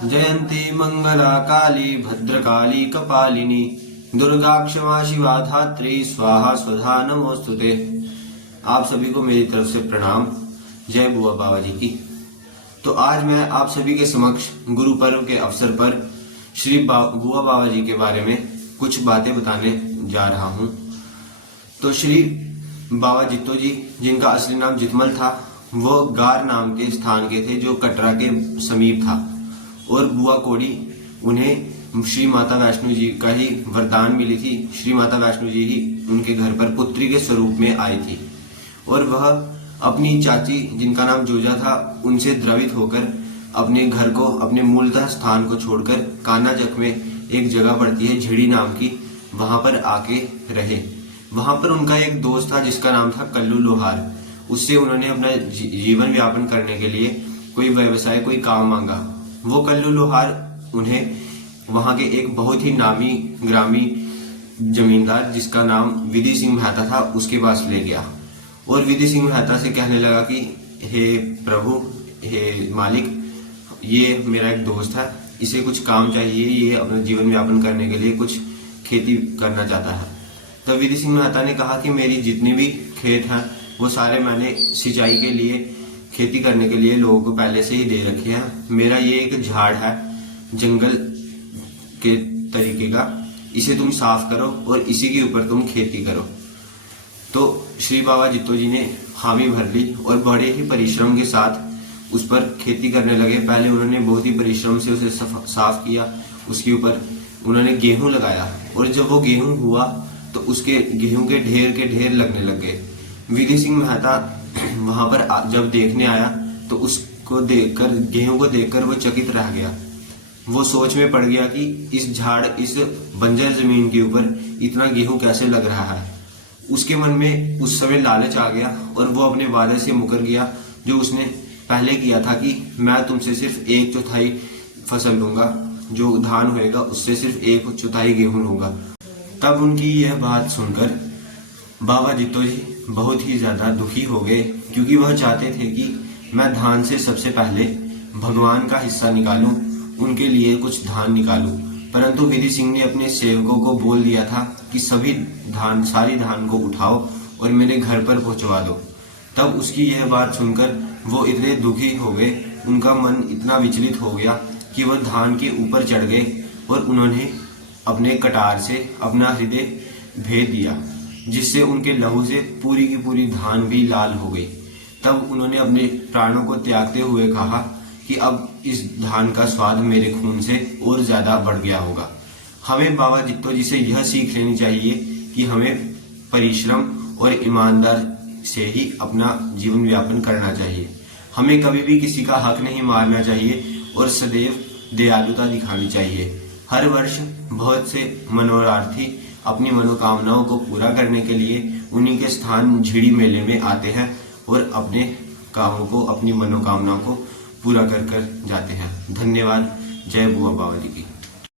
जयंती मंगला काली भद्रकाली कपालिनी दुर्गा क्षमा शिवा धात्री स्वाहा स्वधा नमोस्तुते। आप सभी को मेरी तरफ से प्रणाम। जय बुआ बाबा जी की। तो आज मैं आप सभी के समक्ष गुरु पर्व के अवसर पर श्री बुआ बाबा जी के बारे में कुछ बातें बताने जा रहा हूँ। तो श्री बाबा जित्तो जी, जिनका असली नाम जितमल था, वो गार नाम के स्थान के थे जो कटरा के समीप था। और बुआ कोड़ी, उन्हें श्री माता वैष्णो जी का ही वरदान मिली थी। श्री माता वैष्णो जी ही उनके घर पर पुत्री के स्वरूप में आई थी और वह अपनी चाची, जिनका नाम जोजा था, उनसे द्रवित होकर अपने घर को, अपने मूलतः स्थान को छोड़कर कानाजक में एक जगह पड़ती है झिड़ी नाम की, वहां पर आके रहे। वहां पर उनका एक दोस्त था जिसका नाम था कल्लू लोहार। उससे उन्होंने अपना जीवन व्यापन करने के लिए कोई व्यवसाय, कोई काम मांगा। वो कल्लू लोहार उन्हें वहां के एक बहुत ही नामी ग्रामी जमींदार, जिसका नाम विधि सिंह मेहता था, उसके पास ले गया और विधि सिंह मेहता से कहने लगा कि हे प्रभु, हे मालिक, ये मेरा एक दोस्त है, इसे कुछ काम चाहिए, ये अपना जीवन व्यापन करने के लिए कुछ खेती करना चाहता है। तो विधि सिंह मेहता ने कहा कि मेरी जितने भी खेत हैं वो सारे मैंने सिंचाई के लिए, खेती करने के लिए लोगों को पहले से ही दे रखे हैं। मेरा ये एक झाड़ है जंगल के तरीके का, इसे तुम साफ करो और इसी के ऊपर तुम खेती करो। तो श्री बाबा जित्तो जी ने हामी भर ली और बड़े ही परिश्रम के साथ उस पर खेती करने लगे। पहले उन्होंने बहुत ही परिश्रम से उसे साफ किया, उसके ऊपर उन्होंने गेहूं लगाया और जब वो गेहूं हुआ तो उसके गेहूं के ढेर लगने लग गए। विधि सिंह मेहता वहां पर जब देखने आया तो उसको देखकर, गेहूं को देखकर वो चकित रह गया। वो सोच में पड़ गया कि इस बंजर जमीन के ऊपर इतना गेहूं कैसे लग रहा है। उसके मन में उस समय लालच आ गया और वो अपने वादे से मुकर गया जो उसने पहले किया था कि मैं तुमसे सिर्फ 1/4 फसल लूंगा, जो धान होएगा उससे सिर्फ 1/4 गेहूं लूंगा। तब उनकी यह बात सुनकर बाबा जित्तो जी बहुत ही ज्यादा दुखी हो गए, क्योंकि वह चाहते थे कि मैं धान से सबसे पहले भगवान का हिस्सा निकालूं, उनके लिए कुछ धान निकालूं। परंतु विधि सिंह ने अपने सेवकों को बोल दिया था कि सारी धान को उठाओ और मेरे घर पर पहुंचवा दो। तब उसकी यह बात सुनकर वो इतने दुखी हो गए, उनका मन इतना विचलित हो गया कि वह धान के ऊपर चढ़ गए और उन्होंने अपने कटार से अपना हृदय भेद दिया, जिससे उनके लहू से पूरी की पूरी धान भी लाल हो गई। तब उन्होंने अपने प्राणों को त्यागते हुए कहा कि अब इस धान का स्वाद मेरे खून से और ज्यादा बढ़ गया होगा। हमें बाबा जित्तो जी से यह सीख लेनी चाहिए कि हमें परिश्रम और ईमानदार से ही अपना जीवन व्यापन करना चाहिए। हमें कभी भी किसी का हक नहीं मारना चाहिए और सदैव दयालुता दिखानी चाहिए। हर वर्ष बहुत से मनोरार्थी अपनी मनोकामनाओं को पूरा करने के लिए उन्हीं के स्थान झिड़ी मेले में आते हैं और अपने कामों को, अपनी मनोकामनाओं को पूरा कर जाते हैं। धन्यवाद। जय बुआ बाबा जी की।